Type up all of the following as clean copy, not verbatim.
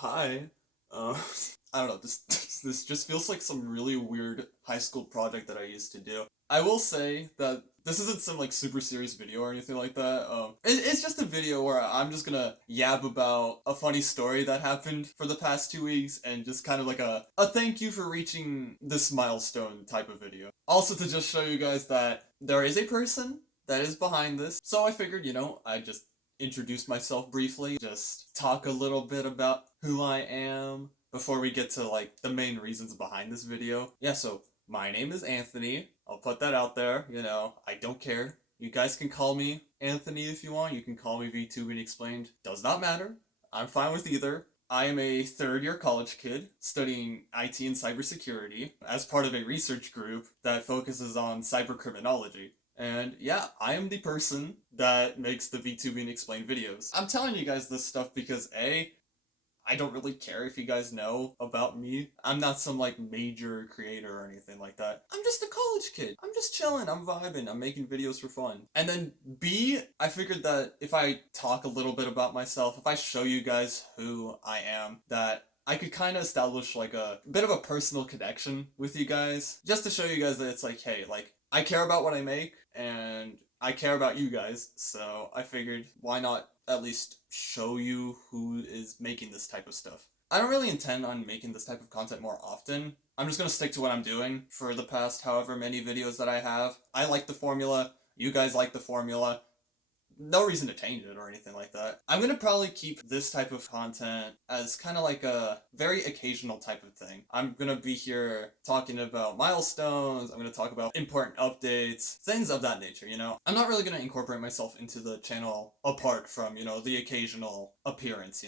Hi. Uh, I don't know, this just feels like some really weird high school project that I used to do. I will say that this isn't some like super serious video or anything like that. It's just a video where I'm just gonna yab about a funny story that happened for the past 2 weeks and just kind of like a thank you for reaching this milestone type of video. Also to just show you guys that there is a person that is behind this. So I figured, I just introduce myself briefly, just talk a little bit about who I am before we get to like the main reasons behind this video. Yeah, so my name is Anthony. I'll put that out there, I don't care. You guys can call me Anthony if you want. You can call me VTubing Explained. Does not matter. I'm fine with either. I am a third-year college kid studying IT and cybersecurity as part of a research group that focuses on cybercriminology. And yeah, I am the person that makes the VTubing Explained videos. I'm telling you guys this stuff because A, I don't really care if you guys know about me. I'm not some like major creator or anything like that. I'm just a college kid. I'm just chilling, I'm vibing, I'm making videos for fun. And then B, I figured that if I talk a little bit about myself, if I show you guys who I am, that I could kind of establish like a bit of a personal connection with you guys. Just to show you guys that it's like, hey, like, I care about what I make, and I care about you guys, so I figured why not at least show you who is making this type of stuff. I don't really intend on making this type of content more often. I'm just gonna stick to what I'm doing for the past however many videos that I have. I like the formula, you guys like the formula. No reason to change it or anything like that. I'm gonna probably keep this type of content as kind of like a very occasional type of thing. I'm gonna be here talking about milestones, I'm gonna talk about important updates, things of that nature, I'm not really gonna incorporate myself into the channel apart from, the occasional appearance,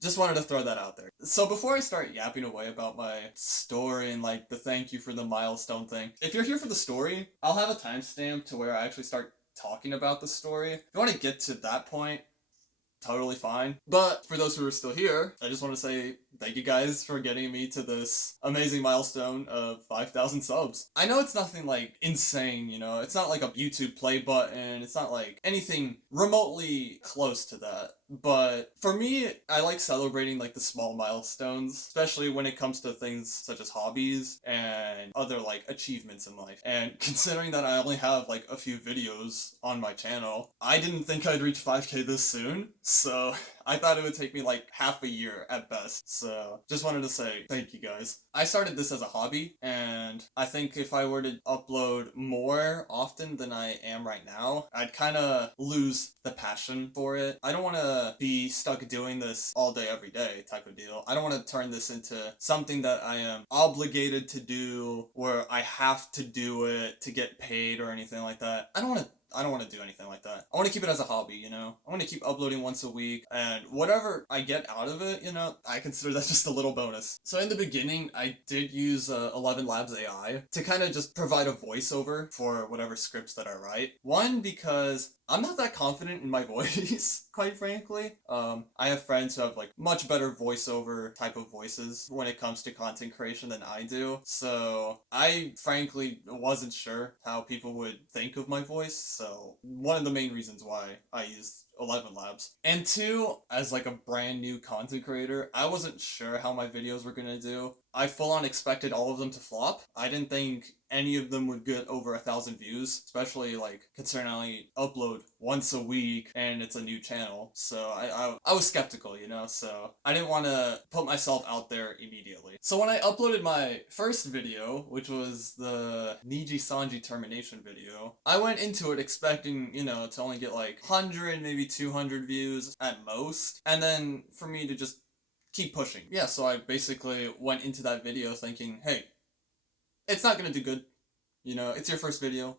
Just wanted to throw that out there. So before I start yapping away about my story and like the thank you for the milestone thing, if you're here for the story, I'll have a timestamp to where I actually start talking about the story. If you want to get to that point, totally fine. But for those who are still here, I just want to say thank you guys for getting me to this amazing milestone of 5,000 subs. I know it's nothing like insane, it's not like a YouTube play button, it's not like anything remotely close to that. But for me, I like celebrating like the small milestones, especially when it comes to things such as hobbies and other like achievements in life. And considering that I only have like a few videos on my channel, I didn't think I'd reach 5K this soon. So I thought it would take me like half a year at best. So just wanted to say thank you guys. I started this as a hobby, and I think if I were to upload more often than I am right now, I'd kind of lose the passion for it. I don't want to be stuck doing this all day every day type of deal. I don't want to turn this into something that I am obligated to do, where I have to do it to get paid or anything like that. I don't want to do anything like that. I want to keep it as a hobby, I want to keep uploading once a week, and whatever I get out of it, I consider that just a little bonus. So in the beginning, I did use 11 Labs AI to kind of just provide a voiceover for whatever scripts that I write. One, because I'm not that confident in my voice, quite frankly. I have friends who have like much better voiceover type of voices when it comes to content creation than I do. So I frankly wasn't sure how people would think of my voice. So one of the main reasons why I used 11 Labs. And two, as like a brand new content creator, I wasn't sure how my videos were gonna do. I full on expected all of them to flop. I didn't think any of them would get over 1,000 views, especially like considering I only upload once a week and it's a new channel. So I was skeptical, so I didn't want to put myself out there immediately. So when I uploaded my first video, which was the Niji Sanji termination video, I went into it expecting, to only get like 100, maybe 200 views at most, and then for me to just keep pushing. Yeah, so I basically went into that video thinking, hey, it's not gonna do good. It's your first video.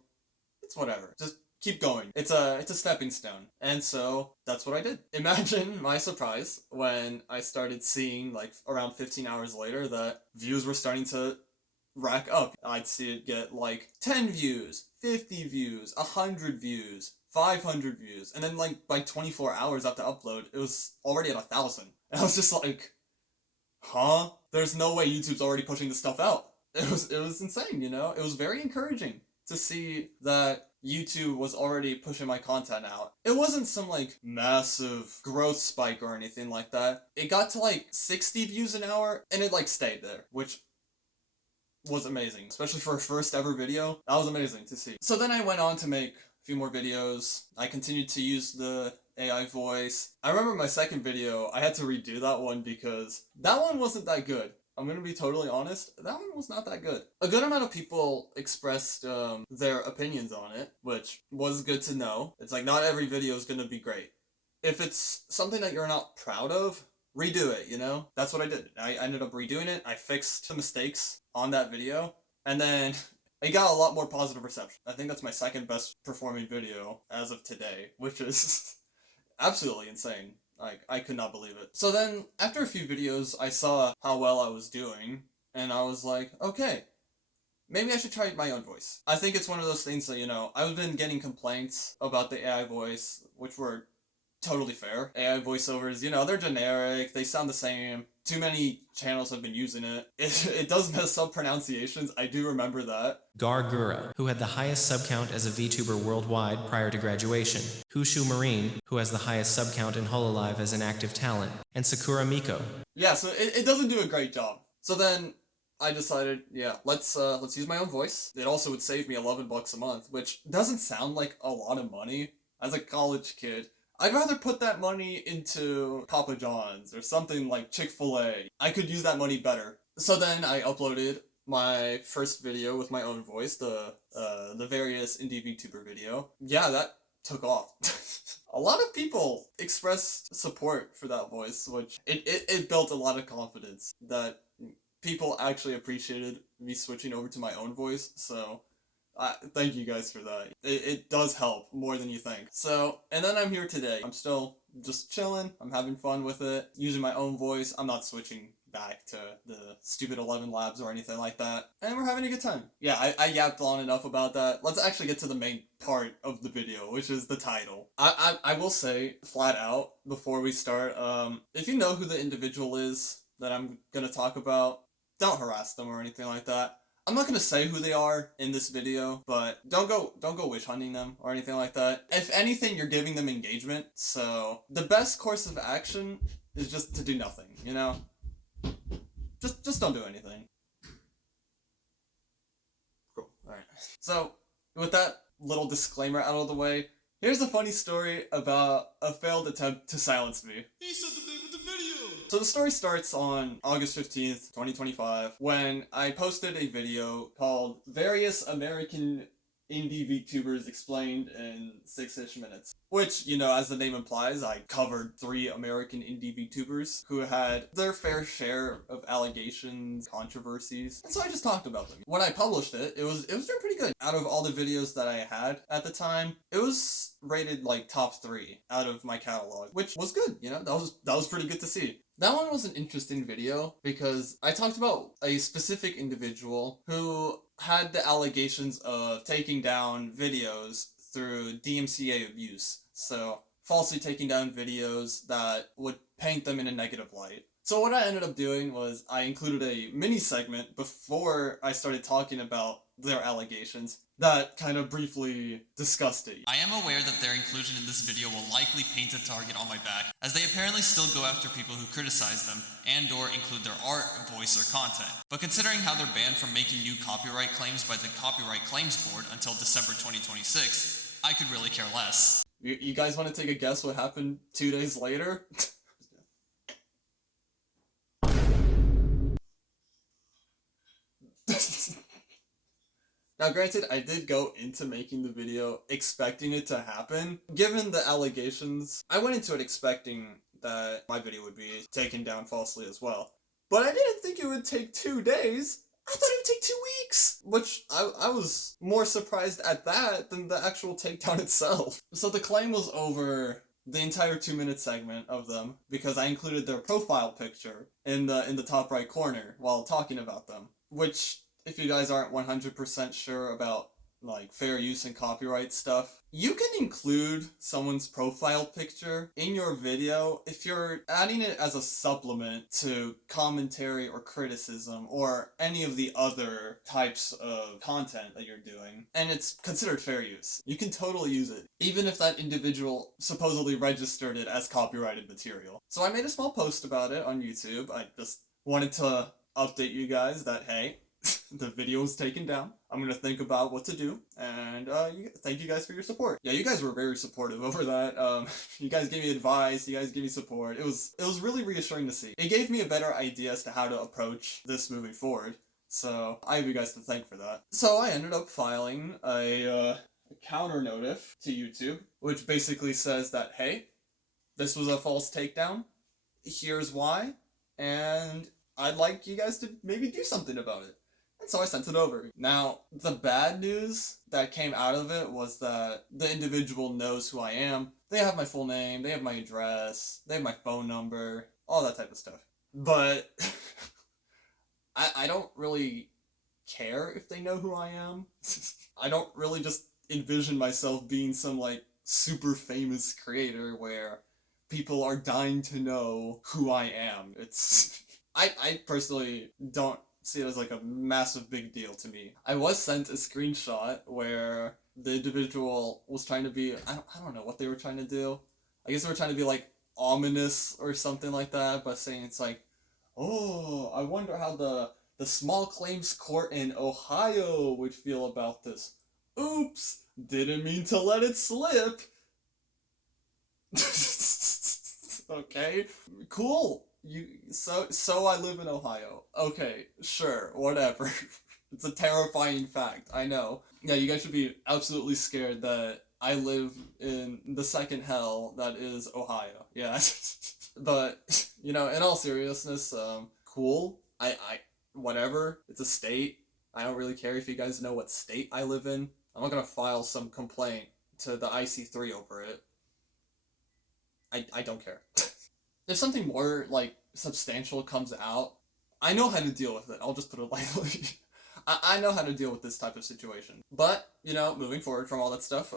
It's whatever. Just keep going. It's a stepping stone. And so that's what I did. Imagine my surprise when I started seeing like around 15 hours later that views were starting to rack up. I'd see it get like 10 views, 50 views, 100 views, 500 views, and then like by 24 hours after upload, it was already at 1,000. And I was just like, huh? There's no way YouTube's already pushing this stuff out. It was insane, It was very encouraging to see that YouTube was already pushing my content out. It wasn't some like massive growth spike or anything like that. It got to like 60 views an hour and it like stayed there, which was amazing, especially for a first ever video. That was amazing to see. So then I went on to make a few more videos. I continued to use the AI voice. I remember my second video, I had to redo that one because that one wasn't that good. I'm gonna be totally honest, that one was not that good. A good amount of people expressed their opinions on it, which was good to know. It's like, not every video is gonna be great. If it's something that you're not proud of, redo it, you know? That's what I did. I ended up redoing it. I fixed the mistakes on that video, and then it got a lot more positive reception. I think that's my second best performing video as of today, which is absolutely insane. Like, I could not believe it. So then, after a few videos, I saw how well I was doing, and I was like, okay, maybe I should try my own voice. I think it's one of those things that, you know, I've been getting complaints about the AI voice, which were totally fair. AI voiceovers, you know, they're generic, they sound the same. Too many channels have been using it. It does mess up pronunciations, I do remember that. Gargura, who had the highest sub count as a VTuber worldwide prior to graduation. Hushu Marine, who has the highest sub count in Hololive as an active talent. And Sakura Miko. Yeah, so it doesn't do a great job. So then I decided, yeah, let's use my own voice. It also would save me $11 a month, which doesn't sound like a lot of money as a college kid. I'd rather put that money into Papa John's or something like Chick-fil-A. I could use that money better. So then I uploaded my first video with my own voice, the various indie VTuber video. Yeah, that took off. A lot of people expressed support for that voice, which it built a lot of confidence that people actually appreciated me switching over to my own voice, so thank you guys for that. It does help more than you think. So, and then I'm here today. I'm still just chilling. I'm having fun with it. Using my own voice. I'm not switching back to the stupid 11 labs or anything like that. And we're having a good time. Yeah, I yapped long enough about that. Let's actually get to the main part of the video, which is the title. I will say, flat out, before we start, if you know who the individual is that I'm gonna talk about, don't harass them or anything like that. I'm not gonna say who they are in this video, but don't go witch hunting them or anything like that. If anything, you're giving them engagement, so the best course of action is just to do nothing, you know? Just don't do anything. Cool. Alright. So, with that little disclaimer out of the way, here's a funny story about a failed attempt to silence me. He said the name of the video! So the story starts on August 15th, 2025, when I posted a video called Various American Indie VTubers Explained in 6-ish minutes. Which, you know, as the name implies, I covered 3 American indie VTubers who had their fair share of allegations, controversies, and so I just talked about them. When I published it, it was doing pretty good. Out of all the videos that I had at the time, it was rated like top 3 out of my catalog, which was good, you know, that was pretty good to see. That one was an interesting video because I talked about a specific individual who had the allegations of taking down videos through DMCA abuse. So, falsely taking down videos that would paint them in a negative light. So what I ended up doing was I included a mini segment before I started talking about their allegations that kind of briefly discussed it. I am aware that their inclusion in this video will likely paint a target on my back, as they apparently still go after people who criticize them and/or include their art, voice, or content. But considering how they're banned from making new copyright claims by the Copyright Claims Board until December 2026, I could really care less. You guys want to take a guess what happened 2 days later? Now granted, I did go into making the video expecting it to happen. Given the allegations, I went into it expecting that my video would be taken down falsely as well. But I didn't think it would take 2 days. I thought it would take 2 weeks! Which, I was more surprised at that than the actual takedown itself. So the claim was over the entire 2-minute segment of them, because I included their profile picture in the top right corner while talking about them. Which, if you guys aren't 100% sure about, like, fair use and copyright stuff, You can include someone's profile picture in your video if you're adding it as a supplement to commentary or criticism or any of the other types of content that you're doing, and it's considered fair use. You can totally use it, even if that individual supposedly registered it as copyrighted material. So I made a small post about it on YouTube. I just wanted to update you guys that, hey, the video was taken down. I'm gonna think about what to do, and thank you guys for your support. Yeah, you guys were very supportive over that. You guys gave me advice, you guys gave me support. It was really reassuring to see. It gave me a better idea as to how to approach this moving forward, so I have you guys to thank for that. So I ended up filing a counter notif to YouTube, which basically says that, hey, this was a false takedown, here's why, and I'd like you guys to maybe do something about it. So I sent it over. Now, the bad news that came out of it was that the individual knows who I am. They have my full name, they have my address, they have my phone number, all that type of stuff. But I don't really care if they know who I am. I don't really just envision myself being some, like, super famous creator where people are dying to know who I am. It's... I personally don't see it as like a massive big deal to me. I was sent a screenshot where the individual was trying to be, I don't know what they were trying to do. I guess they were trying to be like ominous or something like that, by saying it's like, oh, I wonder how the small claims court in Ohio would feel about this. Oops, didn't mean to let it slip. Okay, cool. So I live in Ohio. Okay, sure, whatever. It's a terrifying fact, I know. Yeah, you guys should be absolutely scared that I live in the second hell that is Ohio. Yeah. But, you know, in all seriousness, cool. I whatever. It's a state. I don't really care if you guys know what state I live in. I'm not gonna file some complaint to the IC3 over it. I don't care. If something more, like, substantial comes out, I know how to deal with it. I'll just put it lightly. I know how to deal with this type of situation. But, you know, moving forward from all that stuff,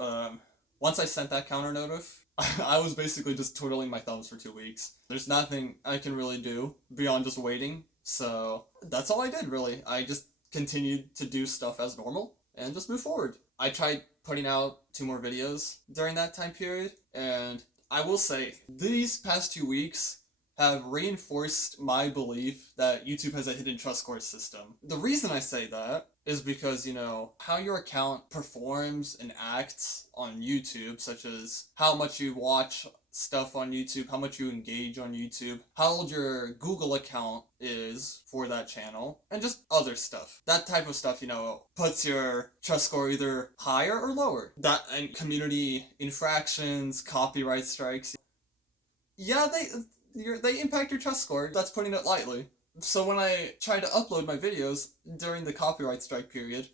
once I sent that counter notif, I was basically just twiddling my thumbs for 2 weeks. There's nothing I can really do beyond just waiting. So that's all I did, really. I just continued to do stuff as normal and just move forward. I tried putting out 2 more videos during that time period, and I will say, these past 2 weeks have reinforced my belief that YouTube has a hidden trust score system. The reason I say that is because, you know, how your account performs and acts on YouTube, such as how much you watch stuff on YouTube, how much you engage on YouTube, how old your Google account is for that channel, and just other stuff. That type of stuff, you know, puts your trust score either higher or lower. That and community infractions, copyright strikes. Yeah, they impact your trust score. That's putting it lightly. So when I tried to upload my videos during the copyright strike period,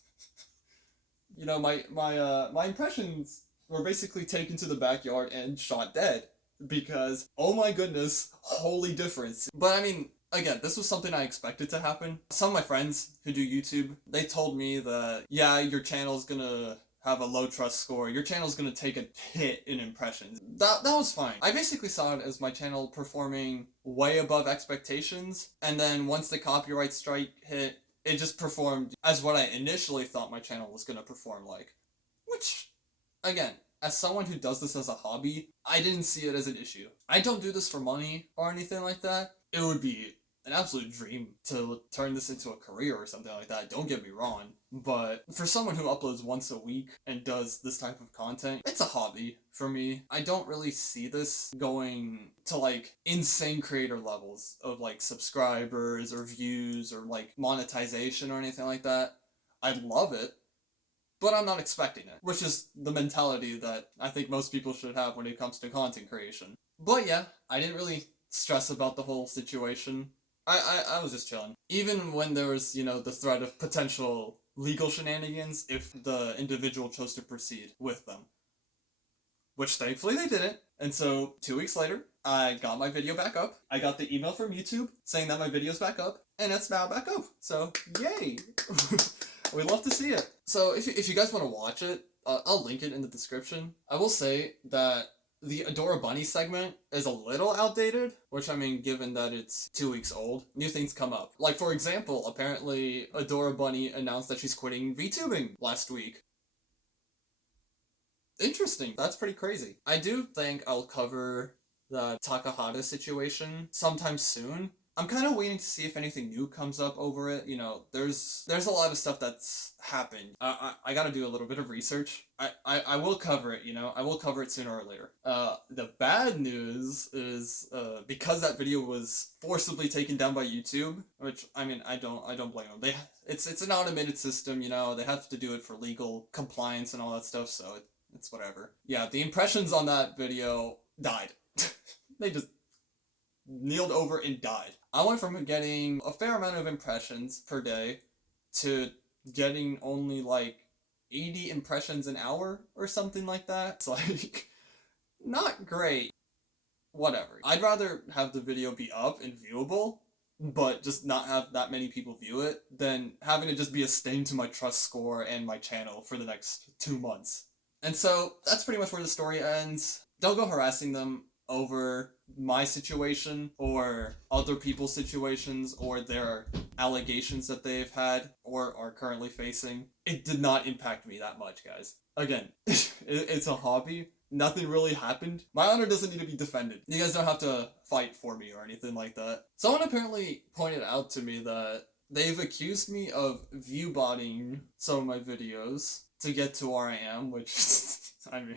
you know, my impressions were basically taken to the backyard and shot dead. Because, oh my goodness, holy difference. But I mean, again, this was something I expected to happen. Some of my friends who do YouTube, they told me that, yeah, your channel's gonna have a low trust score, your channel's gonna take a hit in impressions. That was fine. I basically saw it as my channel performing way above expectations, and then once the copyright strike hit, it just performed as what I initially thought my channel was gonna perform like. Which, again, as someone who does this as a hobby, I didn't see it as an issue. I don't do this for money or anything like that. It would be an absolute dream to turn this into a career or something like that, don't get me wrong. But for someone who uploads once a week and does this type of content, it's a hobby for me. I don't really see this going to like insane creator levels of like subscribers or views or like monetization or anything like that. I'd love it, but I'm not expecting it, which is the mentality that I think most people should have when it comes to content creation. But yeah, I didn't really stress about the whole situation. I was just chilling. Even when there was, you know, the threat of potential legal shenanigans if the individual chose to proceed with them. Which thankfully they didn't. And so 2 weeks later, I got my video back up. I got the email from YouTube saying that my video's back up, and it's now back up. So, yay! We love to see it. So if you guys want to watch it, I'll link it in the description. I will say that the Adora Bunny segment is a little outdated, which I mean, given that it's 2 weeks old, new things come up. Like, for example, apparently Adora Bunny announced that she's quitting VTubing last week. Interesting. That's pretty crazy. I do think I'll cover the Takahata situation sometime soon. I'm kind of waiting to see if anything new comes up over it. You know, there's a lot of stuff that's happened. I gotta do a little bit of research. I will cover it, you know. I will cover it sooner or later. The bad news is because that video was forcibly taken down by YouTube, which I mean I don't blame them. It's an automated system, you know. They have to do it for legal compliance and all that stuff, so it's whatever. Yeah, the impressions on that video died. They just kneeled over and died. I went from getting a fair amount of impressions per day to getting only like 80 impressions an hour or something like that. It's like, not great. Whatever. I'd rather have the video be up and viewable, but just not have that many people view it, than having it just be a stain to my trust score and my channel for the next 2 months. And so, that's pretty much where the story ends. Don't go harassing them over my situation or other people's situations or their allegations that they've had or are currently facing. It did not impact me that much, guys. Again, it's a hobby. Nothing really happened. My honor doesn't need to be defended. You guys don't have to fight for me or anything like that. Someone apparently pointed out to me that they've accused me of view-botting some of my videos to get to where I am, which, I mean,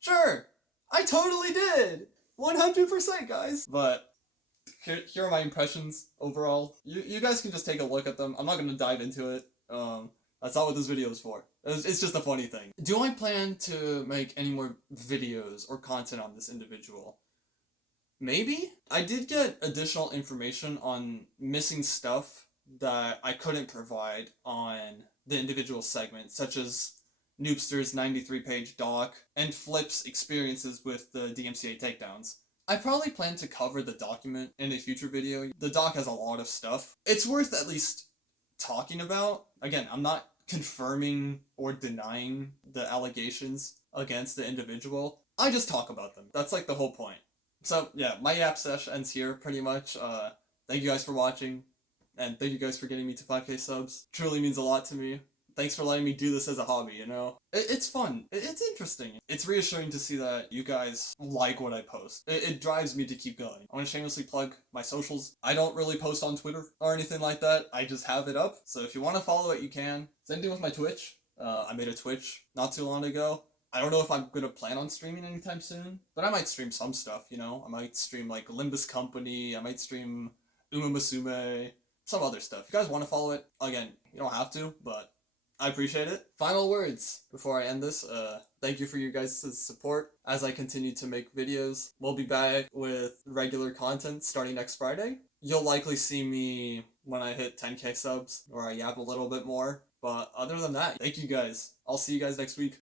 sure, I totally did! 100%, guys! But here are my impressions overall. You guys can just take a look at them. I'm not going to dive into it. That's not what this video is for. It's just a funny thing. Do I plan to make any more videos or content on this individual? Maybe? I did get additional information on missing stuff that I couldn't provide on the individual segment, such as Noobster's 93-page doc, and Flip's experiences with the DMCA takedowns. I probably plan to cover the document in a future video. The doc has a lot of stuff. It's worth at least talking about. Again, I'm not confirming or denying the allegations against the individual. I just talk about them. That's like the whole point. So yeah, my yap sesh ends here pretty much. Thank you guys for watching, and thank you guys for getting me to 5K subs. Truly means a lot to me. Thanks for letting me do this as a hobby, you know? It's fun. It's interesting. It's reassuring to see that you guys like what I post. It drives me to keep going. I want to shamelessly plug my socials. I don't really post on Twitter or anything like that. I just have it up. So if you want to follow it, you can. Same thing with my Twitch. I made a Twitch not too long ago. I don't know if I'm going to plan on streaming anytime soon, but I might stream some stuff, you know? I might stream like Limbus Company. I might stream Uma Musume. Some other stuff. If you guys want to follow it, again, you don't have to, but I appreciate it. Final words before I end this. Thank you for your guys' support as I continue to make videos. We'll be back with regular content starting next Friday. You'll likely see me when I hit 10K subs, or I yap a little bit more. But other than that, thank you guys. I'll see you guys next week.